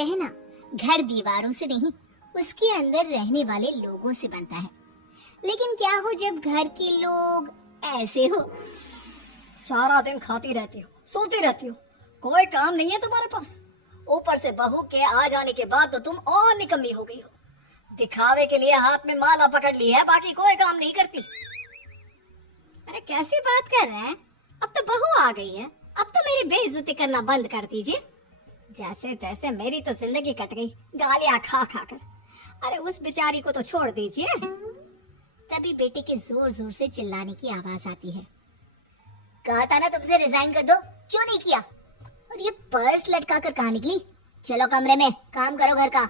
कहते हैं ना, घर दीवारों से नहीं, उसके अंदर रहने वाले लोगों से बनता है। लेकिन क्या हो जब घर के लोग ऐसे हो? सारा दिन खाती रहती हो, सोती रहती हो, कोई काम नहीं है तुम्हारे पास। ऊपर से बहू के आ जाने के बाद तो तुम और निकम्मी हो गई हो। दिखावे के लिए हाथ में माला पकड़ ली है, बाकी कोई काम नहीं करती। अरे कैसी बात कर रहे हैं? अब तो बहू आ गई है, अब तो मेरी बेइज्जती करना बंद कर दीजिए। जैसे तैसे मेरी तो जिंदगी कट गई, गालियां खा खा कर। अरे उस बेचारी को तो छोड़ दीजिए। तभी बेटे के जोर जोर से चिल्लाने की आवाज आती है। कहा था ना तुमसे रिजाइन कर दो, क्यों नहीं किया? और ये पर्स लटका कर कहाँ निकली? चलो कमरे में, काम करो घर का।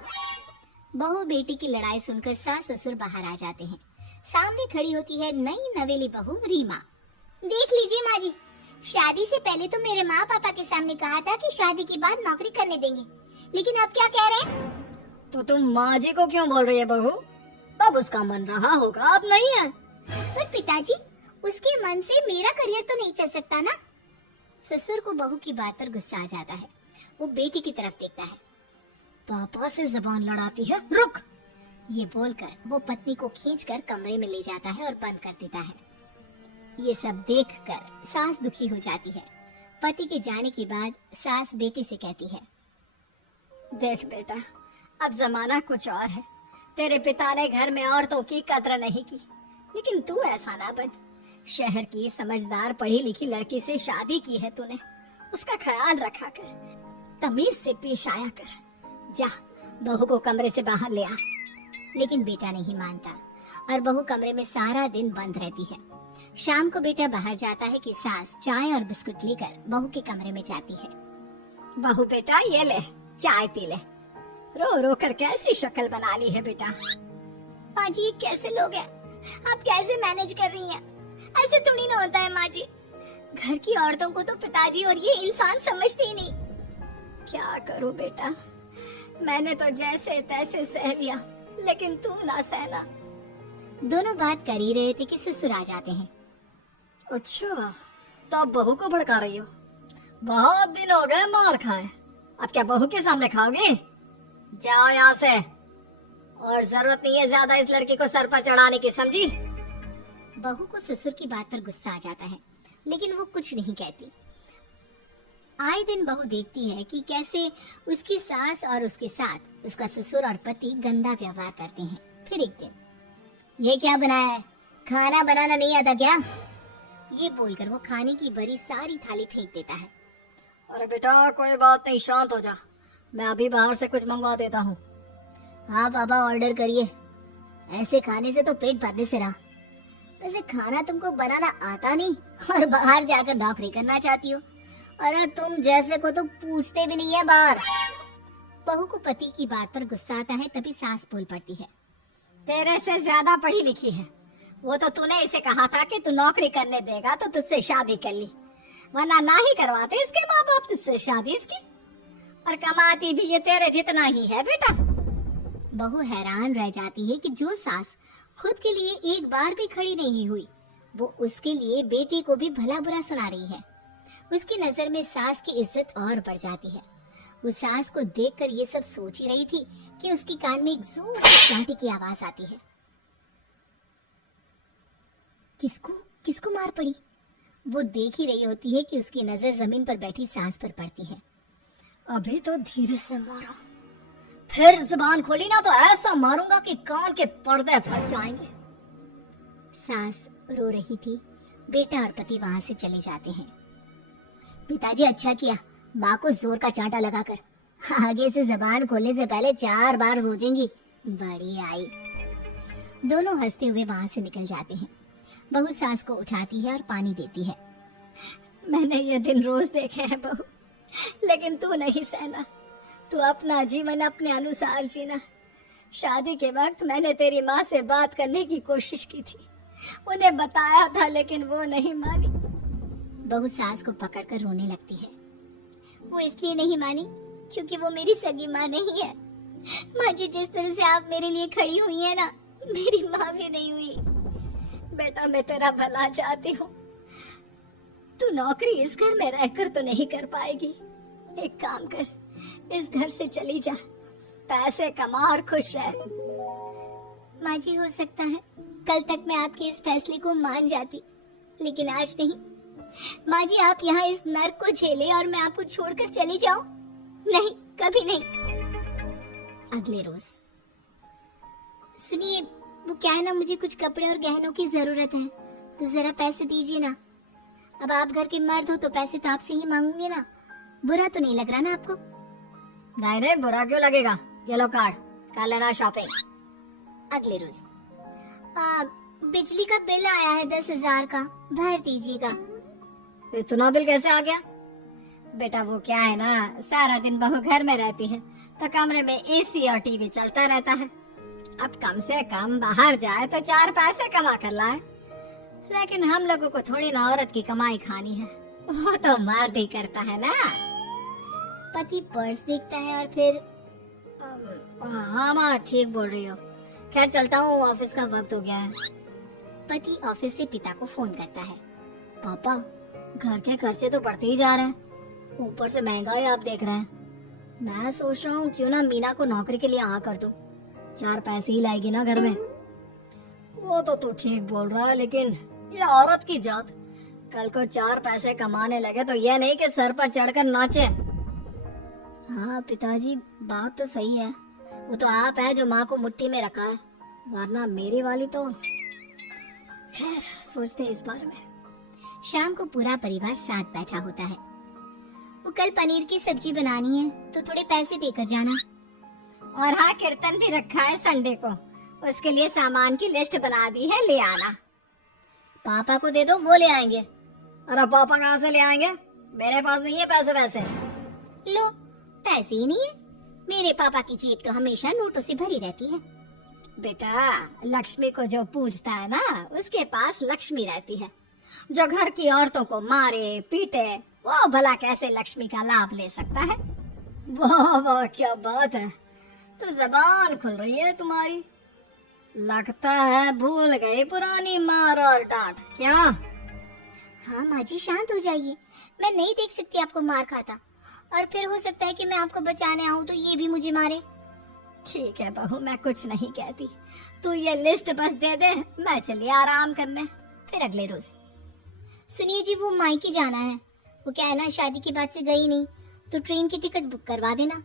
बहू बेटी की लड़ाई सुनकर सास ससुर बाहर आ जाते हैं। सामने खड़ी होती है नई नवेली बहू रीमा। देख लीजिए माँ जी, शादी से पहले तो मेरे माँ पापा के सामने कहा था कि शादी के बाद नौकरी करने देंगे, लेकिन अब क्या कह रहे हैं? तो तुम माँ जी को क्यों बोल रही है बहू? अब उसका मन रहा होगा, अब नहीं है। पर पिताजी, उसके मन से मेरा करियर तो नहीं चल सकता ना। ससुर को बहू की बात पर गुस्सा आ जाता है। वो बेटी की तरफ देखता है। पापा से जबान लड़ाती है, रुक। ये बोलकर वो पत्नी को खींचकर कमरे में ले जाता है और बंद कर देता है। ये सब देखकर सास दुखी हो जाती है। पति के जाने के बाद सास बेटी से कहती है, देख बेटा, अब जमाना कुछ और है। तेरे पिता ने घर में औरतों की कदर नहीं की, लेकिन तू ऐसा ना बन। शहर की समझदार पढ़ी लिखी लड़की से शादी की है तूने, उसका ख्याल रखा कर, तमीज से पेश आया कर। जा, बहू को कमरे से बाहर ले आ। लेकिन बेटा नहीं मानता और बहू कमरे में सारा दिन बंद रहती है। शाम को बेटा बाहर जाता है कि सास चाय और बिस्कुट लेकर बहू के कमरे में जाती है। बहू बेटा ये ले, चाय पी ले। रो रो कर कैसी शक्ल बना ली है बेटा। माँ जी, ये कैसे लोग हैं? आप कैसे मैनेज कर रही हैं? ऐसे थोड़ी ना होता है माँ जी। घर की औरतों को तो पिताजी और ये इंसान समझते ही नहीं। क्या करूं बेटा, मैंने तो जैसे तैसे सह लिया, लेकिन तू ना सहना। दोनों बात कर ही रहे थे कि ससुर आ जाते हैं। अच्छा, तो अब बहू को भड़का रही हो? बहुत दिन हो गए मार खाए, अब क्या बहू के सामने खाओगे? जाओ यहाँ से, और जरूरत नहीं है ज्यादा इस लड़की को सर पर चढ़ाने की, समझी? बहू को ससुर की बात पर गुस्सा आ जाता है, लेकिन वो कुछ नहीं कहती। आए दिन बहू देखती है कि कैसे उसकी सास और उसके साथ उसका ससुर और पति गंदा व्यवहार करते हैं। फिर एक दिन, ये क्या बनाया है? खाना बनाना नहीं आता क्या? ये बोलकर वो खाने की भरी सारी थाली फेंक देता है। अरे बेटा कोई बात नहीं, शांत हो जा, मैं अभी बाहर से कुछ मंगवा देता हूँ। हाँ बाबा, ऑर्डर करिए। ऐसे खाने से तो पेट भरने से रहा। वैसे खाना तुमको बनाना आता नहीं और बाहर जाकर नौकरी करना चाहती हो। अरे तुम जैसे को तो पूछते भी नहीं है बाहर। बहू को पति की बात पर गुस्सा आता है, तभी सास बोल पड़ती है। तेरे से ज्यादा पढ़ी लिखी है, वो तो तूने इसे कहा था कि तू नौकरी करने देगा तो तुझसे शादी कर ली, वरना ना ही करवाते इसके माँ बाप तुझसे शादी इसकी। और कमाती भी ये तेरे जितना ही है बेटा। बहू हैरान रह जाती है कि जो सास खुद के लिए एक बार भी खड़ी नहीं हुई, वो उसके लिए बेटी को भी भला बुरा सुना रही है। उसकी नजर में सास की इज्जत और बढ़ जाती है। वो सास को देखकर ये सब सोच ही रही थी कि उसके कान में एक जोर से चांटी की आवाज आती है। किसको किसको मार पड़ी? वो देख ही रही होती है कि उसकी नजर जमीन पर बैठी सास पर पड़ती है। अभी तो धीरे से मारो, फिर जुबान खोली ना तो ऐसा मारूंगा कि कान के पर्दे फट जाएंगे। सास रो रही थी। बेटा और पति वहां से चले जाते हैं। पिताजी अच्छा किया माँ को जोर का चांटा लगाकर, आगे से जबान खोलने से पहले 4 बार सोचेंगी। बड़ी आई। दोनों हंसते हुए वहां से निकल जाते हैं। बहू सास को उठाती है और पानी देती है। मैंने ये दिन रोज देखे हैं बहू, लेकिन तू नहीं सहना। तू अपना जीवन अपने अनुसार जीना। शादी के वक्त मैंने तेरी माँ से बात करने की कोशिश की थी, उन्हें बताया था, लेकिन वो नहीं मानी। बहू सास को पकड़कर रोने लगती है। वो इसलिए नहीं मानी क्योंकि वो मेरी सगी माँ नहीं है। माँ जी, जिस तरह से आप मेरे लिए खड़ी हुई है ना, मेरी माँ भी नहीं हुई। बेटा मैं तेरा भला चाहती हूँ, तू नौकरी इस घर में रहकर तो नहीं कर पाएगी। एक काम कर, इस घर से चली जा, पैसे कमा और खुश रह। माँ जी, हो सकता है कल तक मैं आपके इस फैसले को मान जाती, लेकिन आज नहीं। माँ जी, आप यहाँ इस नर्क को झेले और मैं आपको छोड़कर चली जाऊं? नहीं, कभी नहीं। अगले रोज। सुनिए, वो क्या है ना, मुझे कुछ कपड़े और गहनों की जरूरत है, तो जरा पैसे दीजिए ना। अब आप घर के मर्द हो तो पैसे तो आपसे ही मांगूंगे ना। बुरा तो नहीं लग रहा ना आपको? नहीं नहीं, बुरा क्यों लगेगा। ये लो कार्ड, कर लेना शॉपिंग। अगले रोज। बिजली का बिल आया है 10,000 का, भर दीजिएगा। इतना बिल कैसे आ गया? बेटा वो क्या है ना, सारा दिन बहू घर में रहती है तो कमरे में एसी और टीवी चलता रहता है। अब कम से कम बाहर जाए तो 4 पैसे कमा कर लाए। लेकिन हम लोगों को थोड़ी ना औरत की कमाई खानी है, वो तो मर्द ही करता है ना। पति पर्स देखता है और फिर हाँ माँ, ठीक बोल रही हो। खैर चलता हूँ, ऑफिस का वक्त हो गया है। पति ऑफिस से पिता को फोन करता है। पापा, घर के खर्चे तो बढ़ते ही जा रहे हैं, ऊपर से महंगाई आप देख रहे हैं। मैं सोच रहा हूँ क्यों ना मीना को नौकरी के लिए हाँ कर दूं, 4 पैसे ही लाएगी ना घर में। वो तो तू ठीक बोल रहा है, लेकिन ये औरत की जात, कल को 4 पैसे कमाने लगे तो ये नहीं कि सर पर चढ़कर नाचे। हाँ पिताजी, बात तो सही है। वो तो आप है जो माँ को मुट्ठी में रखा है, वरना मेरी वाली तो। खैर सोचते हैं इस बारे में। शाम को पूरा परिवार साथ बैठा होता है। वो कल पनीर की सब्जी बनानी है, तो थोड़े पैसे देकर जाना। और हाँ, कीर्तन भी रखा है संडे को, उसके लिए सामान की लिस्ट बना दी है, ले आना। पापा को दे दो, वो ले आएंगे। अरे पापा कहाँ से ले आएंगे, मेरे पास नहीं है पैसे वैसे। लो, पैसे ही नहीं है। मेरे पापा की जेब तो हमेशा नोटों से भरी रहती है। बेटा, लक्ष्मी को जो पूजता है ना, उसके पास लक्ष्मी रहती है। जो घर की औरतों को मारे पीटे, वो भला कैसे लक्ष्मी का लाभ ले सकता है। वाह वाह, क्या बात है, तो जबान खुल रही है तुम्हारी। लगता है भूल गई पुरानी मार और डांट क्या? हाँ माँ जी, शांत हो जाइए। मैं नहीं देख सकती आपको मार खाता, और फिर हो सकता है कि मैं आपको बचाने आऊँ तो ये भी मुझे मारे। ठीक है बहू, मैं कुछ नहीं कहती, तू ये लिस्ट बस दे दे, मैं चली आराम करने। फिर अगले रोज। सुनिए जी, वो मायके जाना है। वो क्या है ना, शादी के बाद से गई नहीं, तो ट्रेन की टिकट बुक करवा देना।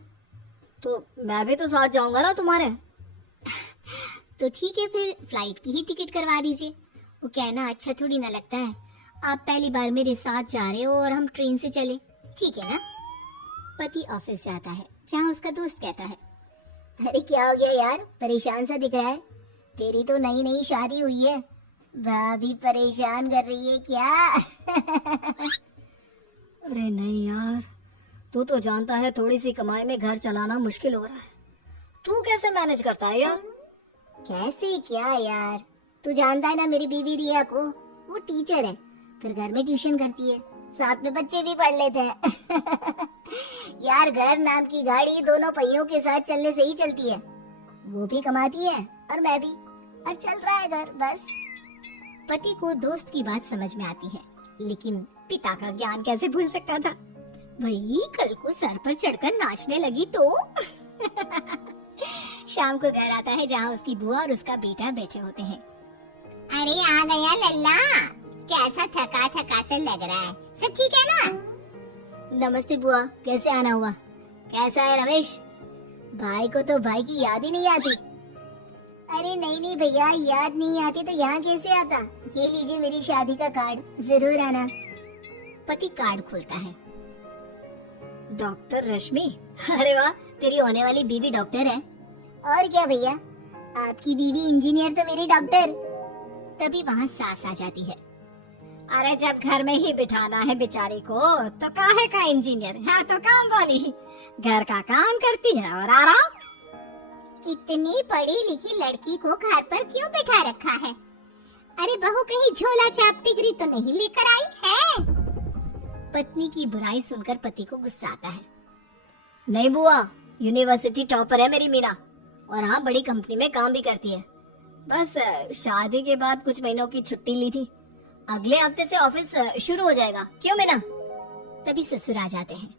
तो मैं भी तो साथ जाऊंगा ना तुम्हारे। तो ठीक है, फिर फ्लाइट की ही टिकट करवा दीजिए। वो क्या है ना, अच्छा थोड़ी ना लगता है, आप पहली बार मेरे साथ जा रहे हो और हम ट्रेन से चले, ठीक है ना? पति ऑफिस जाता है, जहाँ उसका दोस्त कहता है, अरे क्या हो गया यार, परेशान सा दिख रहा है। तेरी तो नई नई शादी हुई है, भाभी परेशान कर रही है क्या? अरे नहीं यार, तू तो जानता है थोड़ी सी कमाई में घर चलाना मुश्किल हो रहा है। तू कैसे मैनेज करता है यार? कैसे क्या यार, तू जानता है ना मेरी बीवी रिया को, वो टीचर है, फिर घर में ट्यूशन करती है, साथ में बच्चे भी पढ़ लेते हैं। यार, घर नाम की गाड़ी दोनों पहियों के साथ चलने से ही चलती है। वो भी कमाती है और मैं भी, और चल रहा है घर बस। पति को दोस्त की बात समझ में आती है, लेकिन पिता का ज्ञान कैसे भूल सकता था। वही कल को सर पर चढ़कर नाचने लगी तो। शाम को घर आता है, जहाँ उसकी बुआ और उसका बेटा बैठे होते हैं। अरे आ गया लल्ला, कैसा थका थका सा लग रहा है, सब ठीक है ना? नमस्ते बुआ, कैसे आना हुआ? कैसा है रमेश? भाई को तो भाई की याद ही नहीं आती। अरे नहीं नहीं भैया, याद नहीं आती तो यहाँ कैसे आता? ये लीजिए मेरी शादी का कार्ड, जरूर आना। पति कार्ड खोलता है। डॉक्टर रश्मि, अरे वाह, तेरी होने वाली बीवी डॉक्टर है। और क्या भैया, आपकी बीवी इंजीनियर तो मेरी डॉक्टर। तभी वहाँ सास आ जाती है। अरे जब घर में ही बिठाना है बेचारी को, तो काहे का इंजीनियर है, तो काम वाली, घर का काम करती है और आराम। इतनी पढ़ी लिखी लड़की को घर पर क्यों बिठा रखा है? अरे बहू कहीं झोला छाप डिग्री तो नहीं लेकर आई है? पत्नी की बुराई सुनकर पति को गुस्सा आता है। नहीं बुआ, यूनिवर्सिटी टॉपर है मेरी मीना, और हाँ बड़ी कंपनी में काम भी करती है। बस शादी के बाद कुछ महीनों की छुट्टी ली थी, अगले हफ्ते से ऑफिस शुरू हो जाएगा। क्यों मीना? तभी ससुर आ जाते हैं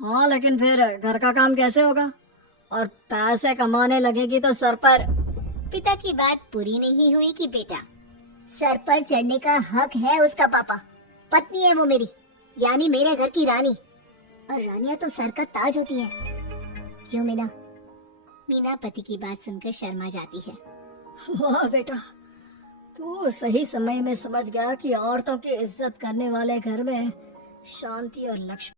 हाँ, लेकिन फिर घर का काम कैसे होगा? और पैसे कमाने लगेगी तो सर पर। पिता की बात पूरी नहीं हुई कि बेटा, सर पर चढ़ने का हक है उसका पापा। पत्नी है वो मेरी, यानी मेरे घर की रानी, और रानियां तो सर का ताज होती है। क्यों मीना? मीना पति की बात सुनकर शर्मा जाती है। वाह बेटा, तू सही समय में समझ गया कि औरतों की इज्जत करने वाले घर में शांति और लक्ष्मी